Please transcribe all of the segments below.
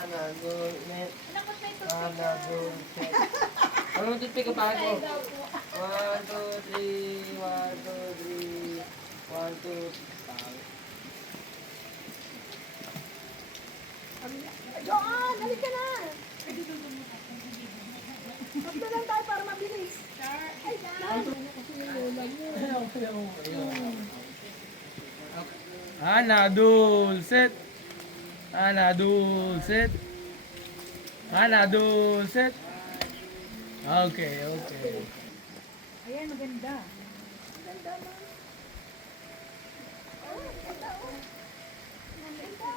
Dulce. Dulce. Ano toothpick ka pa ako? 1, 2, 3. 1, 2, 3. 1, 2. Joan, halika na! Tatlo lang tayo para mabilis. Ay, Dan! Ana Dulcet. Ana Dulcet. Ana Dulcet. Okay, okay. Ayan, maganda. Maganda, ma. Oh, maganda, oh. Maganda.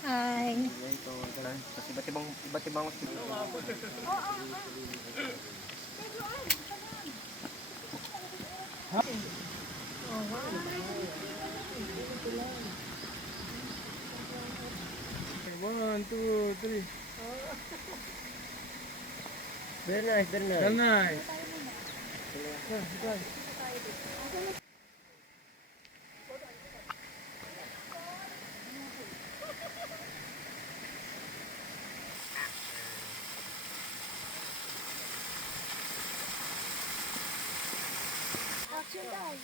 Hi. Tapos iba't ibang One, two, three. Very nice, very nice. Very nice. Action daw.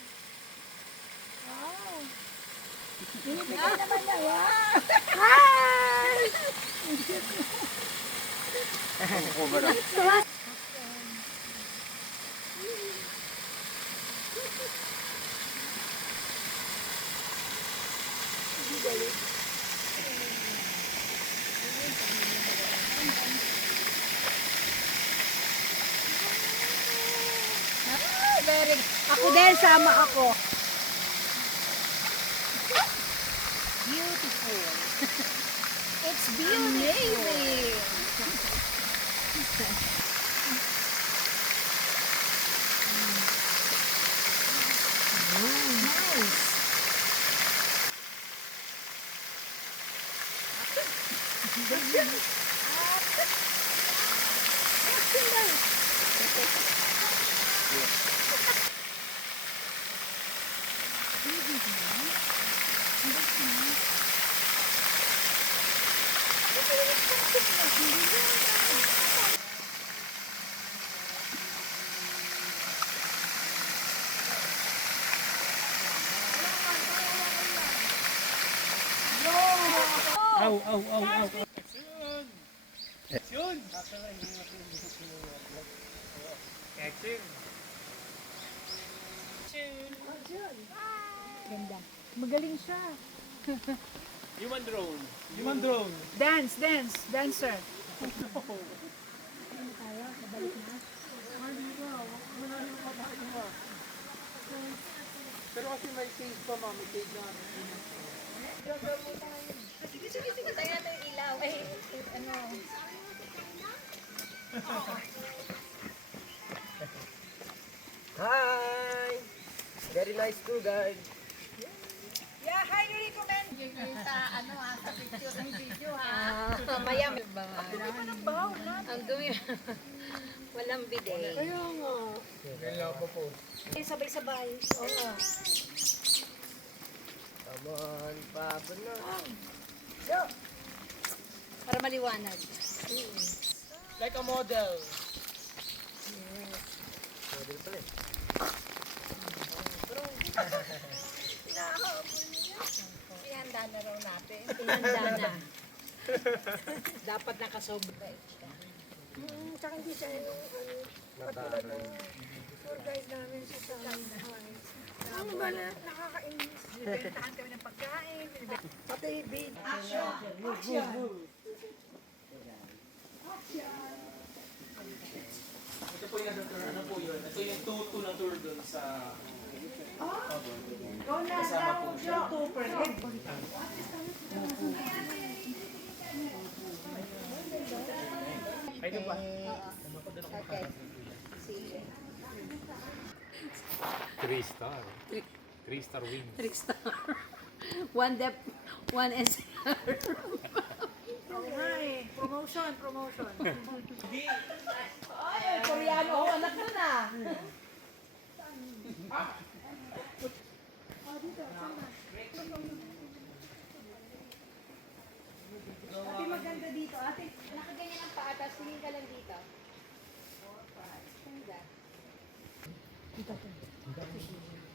Wow. Binibigay naman niya. Wow. Hi! Over na. Very. Ako din, sama ako. Beautiful. It's beautiful. Amazing. Nice. Au, au, au, au. Yun. Ganda. Magaling siya. Human drone. Human drone. Dance, dance, dancer. Pero kasi may cage pa, ma'am. May cage na. Sige, sige, sige. Tayo natin yung ilaw. Ay, ano. Hi! Very nice too, guys. Yeah, highly recommend. Sa picture ng video ha. Maya may Bahaw na. ang dumi. Walang bidet. Kaya nga. Kailan po po. Sabay-sabay. Oo. Come on, Papa na. Yo. Para maliwanag. Like a model. Model pala eh. Ihanda na raw natin. Ihanda na. Dapat nakasobra. Tsaka hindi siya yung patulad ng tour guide namin sa Shanghai. Ano ba na nakakainis? Binibentahan kami ng pagkain. Pati bid. Action! Action! Ito po yung ano po yun. Ito yung tutu na tour dun sa... Kasama po siya. Ay, di ba? Okay. Sige. 3-star. 3-star wings. Trick star. One dep, one NCR. Oo nga eh. Promotion, promotion. Ay, Koreano ako anak mo na. Ate, maganda dito. Ate, Nakaganyan ang paa, tapos tingin ka lang dito. Ganda.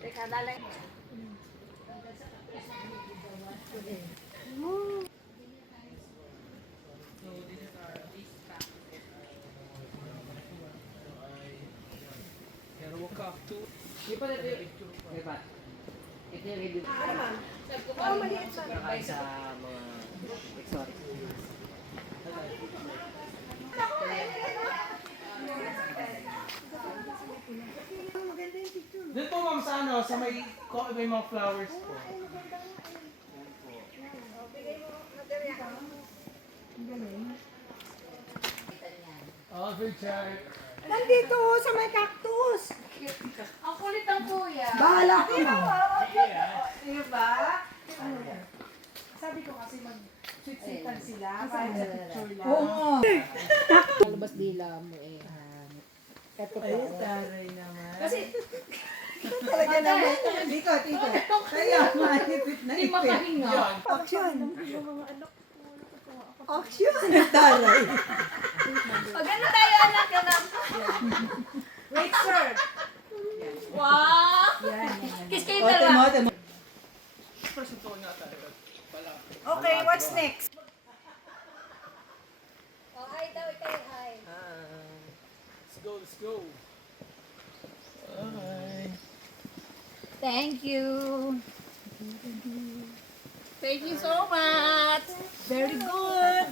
Teka, lalay. Di pa natin yung... Di ba? Ito yung review. ano ma'am? Oo, maliit lang. Para sa mga exotic. Maganda yung picture. Doon po ma'am sa ano, sa may mga flowers po. Bigay mo, material. Ang galing. Oh, good job. Nandito, sa may cactus. Ang kulit ng kuya. Bahala ka na. Diba? Sabi ko kasi mag-sweet-sweetan sila. Kahit sa picture lang. Oo. Kalabas dila mo eh. Ay, taray naman. Kasi, Talaga naman. Dito, tito. Kaya maipit na Hindi ipit. makahinga. Action. Action. Taray. Pag ano tayo anak ka na. wait sir. Wow! Yan, yan. Kiss kayo O, dalawa. timo. Okay, what's next? Oh, hi daw, ikaw hi. Let's go, let's go. Thank you. Thank you so much. Very good.